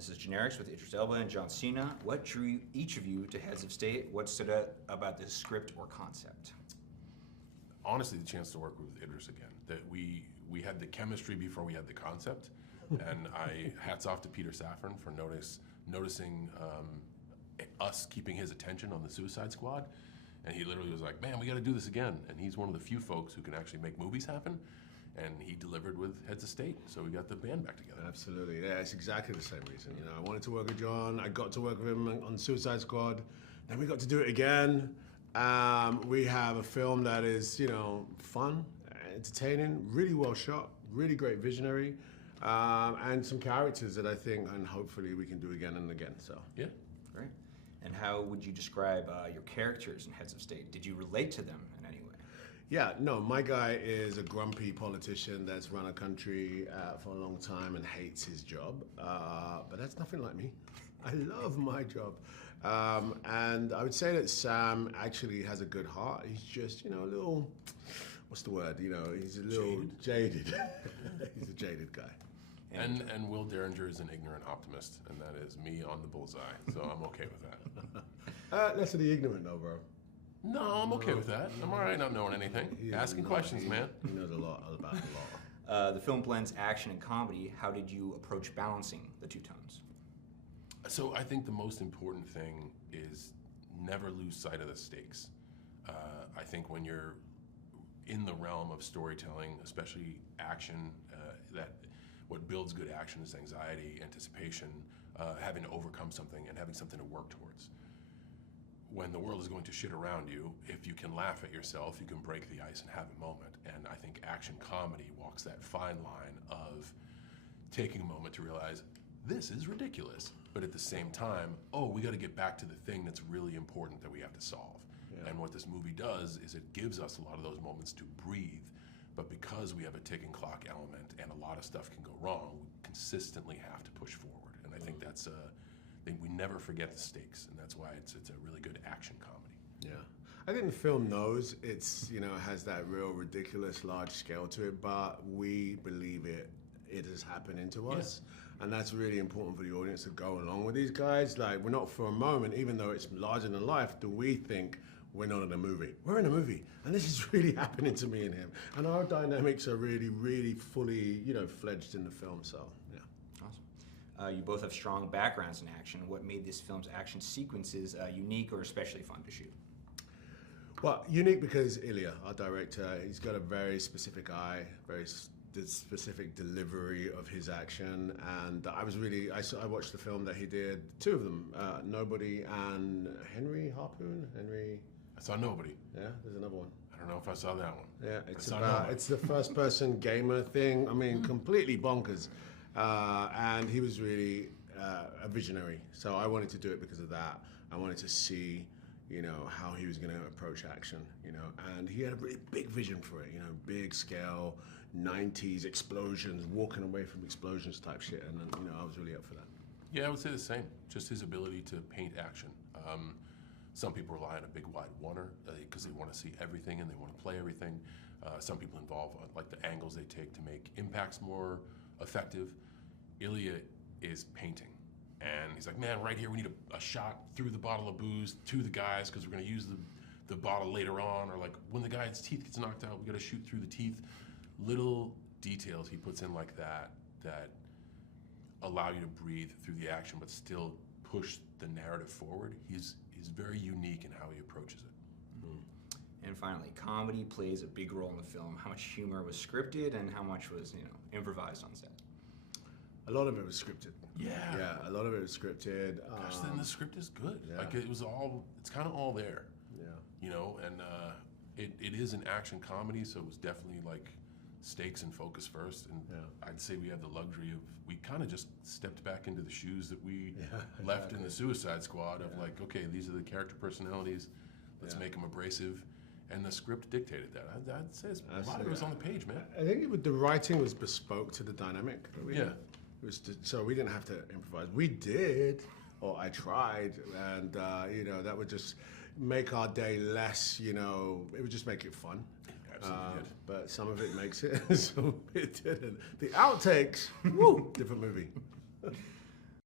this is Generics with Idris Elba and John Cena. What drew each of you to Heads of State? What stood out about this script or concept? Honestly, the chance to work with Idris again. That we had the chemistry before we had the concept, and hats off to Peter Safran for noticing us keeping his attention on the Suicide Squad, and he literally was like, "Man, we got to do this again." And he's one of the few folks who can actually make movies happen. And he delivered with Heads of State, so we got the band back together. Absolutely, yeah, it's exactly the same reason. You know, I wanted to work with John. I got to work with him on Suicide Squad. Then we got to do it again. We have a film that is, you know, fun, entertaining, really well shot, really great visionary, and some characters that I think, and hopefully we can do again and again. So yeah, great. And how would you describe your characters in Heads of State? Did you relate to them in any way? Yeah, no, my guy is a grumpy politician that's run a country for a long time and hates his job. But that's nothing like me. I love my job. And I would say that Sam actually has a good heart. He's just, you know, a little, what's the word? You know, he's a little jaded. He's a jaded guy. And Will Derringer is an ignorant optimist, and that is me on the bullseye, so I'm okay with that. Less of the ignorant though, bro. No, I'm okay with that. I'm all right not knowing anything. Asking questions, man. He knows a lot about the law. The film blends action and comedy. How did you approach balancing the two tones? So I think the most important thing is never lose sight of the stakes. I think when you're in the realm of storytelling, especially action, that what builds good action is anxiety, anticipation, having to overcome something and having something to work towards. When the world is going to shit around you, if you can laugh at yourself, you can break the ice and have a moment. And I think action comedy walks that fine line of taking a moment to realize, this is ridiculous. But at the same time, oh, we got to get back to the thing that's really important that we have to solve. Yeah. And what this movie does is it gives us a lot of those moments to breathe. But because we have a ticking clock element and a lot of stuff can go wrong, we consistently have to push forward. And I think that's we never forget the stakes, and that's why it's a really good action comedy. Yeah, I think the film knows it's, you know, has that real ridiculous large scale to it, but we believe it is happening to us, and that's really important for the audience to go along with these guys. Like, we're not for a moment, even though it's larger than life, do we think we're not in a movie. We're in a movie, and this is really happening to me and him, and our dynamics are really, really fully, you know, fledged in the film. So yeah. You both have strong backgrounds in action. What made this film's action sequences unique or especially fun to shoot? Well, unique because Ilya, our director, he's got a very specific eye, very specific delivery of his action, and I watched the film that he did, two of them, Nobody and Henry Harpoon. I saw Nobody. Yeah, there's another one. I don't know if I saw that one. Yeah, it's the first person gamer thing. I mean, completely bonkers. And he was really a visionary. So I wanted to do it because of that. I wanted to see, you know, how he was going to approach action, you know, and he had a really big vision for it, you know, big scale, 90s explosions, walking away from explosions type shit. And, you know, I was really up for that. Yeah, I would say the same. Just his ability to paint action. Some people rely on a big wide oneer because they want to see everything and they want to play everything. Some people involve like the angles they take to make impacts more effective. Ilya is painting, and he's like, man, right here we need a shot through the bottle of booze to the guys because we're going to use the bottle later on, or like when the guy's teeth gets knocked out, we got to shoot through the teeth. Little details he puts in like that allow you to breathe through the action but still push the narrative forward. He's very unique in how he approaches it. Mm-hmm. And finally, comedy plays a big role in the film. How much humor was scripted and how much was, you know, improvised on set? A lot of it was scripted. Yeah, a lot of it was scripted. Gosh, then the script is good. Yeah. Like it's kind of all there. Yeah. You know, and it is an action comedy, so it was definitely like stakes and focus first. And I'd say we had the luxury of, we kind of just stepped back into the shoes that we left in the Suicide Squad of like, okay, these are the character personalities. Let's make them abrasive. And the script dictated that. I'd say a lot of it was on the page, man. I think the writing was bespoke to the dynamic that we had. It was so we didn't have to improvise. We did, or I tried, and you know, that would just make our day less, you know, it would just make it fun. Absolutely did. But some of it makes it, some of it didn't. The outtakes, woo, different movie.